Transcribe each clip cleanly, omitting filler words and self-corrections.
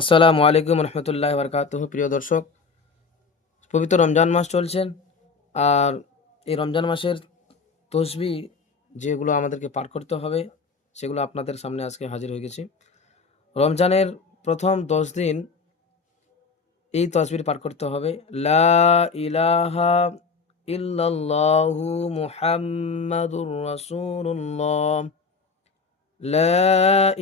আসসালামু আলাইকুম রহমতুল্লাহ বারকাতুহু। প্রিয় দর্শক, পবিত্র রমজান মাস চলছেন। আর এই রমজান মাসের তসবি যেগুলো আমাদেরকে পাঠ করতে হবে সেগুলো আপনাদের সামনে আজকে হাজির হয়ে গেছি। রমজানের প্রথম 10 দিন এই তসবির পাঠ করতে হবে। লা ইলাহা ইল্লাল্লাহু মুহাম্মাদুর রাসূলুল্লাহ। লা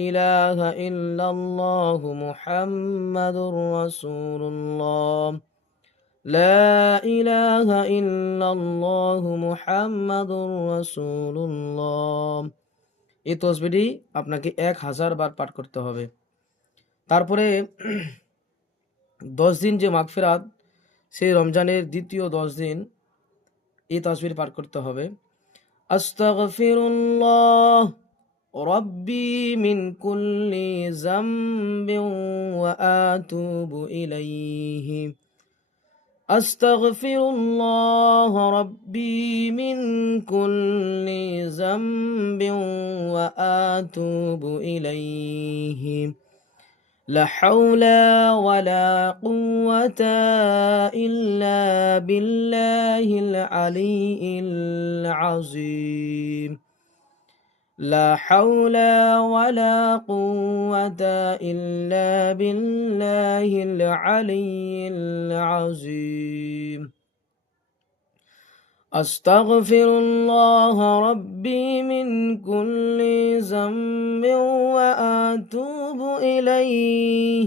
ইলাহা ইল্লাল্লাহু মুহাম্মাদুর রাসূলুল্লাহ। লা ইলাহা ইল্লাল্লাহু মুহাম্মাদুর রাসূলুল্লাহ। এই তসবিহটি আপনাকে 1000 বার পাঠ করতে হবে। তারপরে 10 দিন যে মাগফিরাত, সেই রমজানের দ্বিতীয় 10 দিন এই তসবিহ পাঠ করতে হবে। আস্তাগফিরুল্লাহ রাব্বি মিন কুল্লি যামবিন ওয়া আতুবু ইলাইহি। أستغفر الله ربي من كل ذنب وأتوب إليه. لا حول ولا قوة إلا بالله العلي العظيم. لا حول ولا قوة إلا بالله العلي العظيم. أستغفر الله ربي من كل ذنب وأتوب إليه.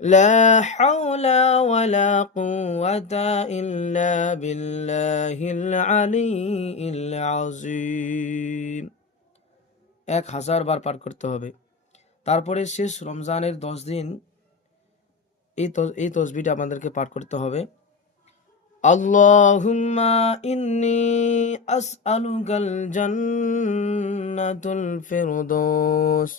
لا حول ولا قوة إلا بالله العلي العظيم. 1000 বার পাঠ করতে হবে। তারপরে শেষ রমজানের 10 দিন এই তসবিহটা আমাদেরকে পাঠ করতে হবে। আল্লাহুম্মা ইন্নী আসআলুকাল জান্নাতুল ফিরদৌস।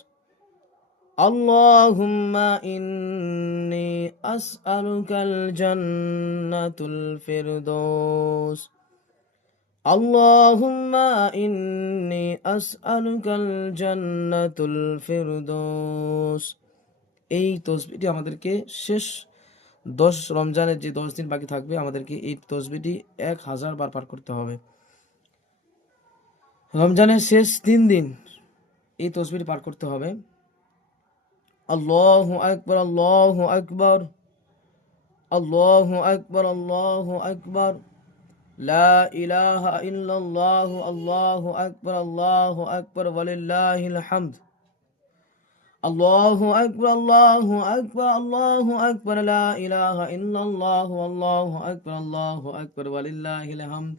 আল্লাহুম্মা ইন্নী আসআলুকাল জান্নাতুল ফিরদৌস। আল্লাহুম্মা ইন্নী আসআলুকাল জান্নাতুল ফিরদৌস। এই তসবিহটি আমাদেরকে শেষ 10 রমজানের যে 10 দিন বাকি থাকবে, আমাদেরকে এই তসবিহটি 1000 বার পাঠ করতে হবে। রমজানের শেষ 3 দিন এই তসবিহটি পাঠ করতে হবে। আল্লাহু আকবার, আল্লাহু আকবার, আল্লাহু আকবার, আল্লাহু আকবার। লা ইলাহা ইল্লাল্লাহু, আল্লাহু আকবার, আল্লাহু আকবার, ওয়ালিল্লাহিল হামদ। আল্লাহু আকবার, আল্লাহু আকবার, আল্লাহু আকবার, লা ইলাহা ইল্লাল্লাহু, আল্লাহু আকবার, আল্লাহু আকবার, ওয়ালিল্লাহিল হামদ।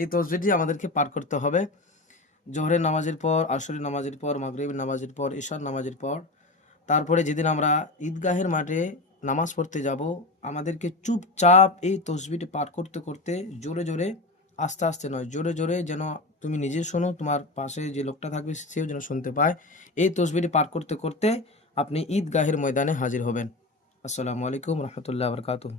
এই তসবিহটি আমাদেরকে পাঠ করতে হবে জোহরের নামাজের পর, আসরের নামাজের পর, মাগরিবের নামাজের পর, ইশার নামাজের পর। তারপরে যেদিন আমরা ঈদগাহের মাঠে নামাজ পড়তে যাব, আমাদেরকে চুপচাপ এই তসবিহটি পাঠ করতে করতে, জোরে জোরে, আস্তে আস্তে নয়, জোরে জোরে, যেন তুমি নিজে শোনো, তোমার পাশে যে লোকটা থাকবে সেও যেন শুনতে পায়, এই তসবিহটি পাঠ করতে করতে আপনি ঈদগাহের ময়দানে হাজির হবেন। আসসালামু আলাইকুম রহমতুল্লাহ বারকাতুহু।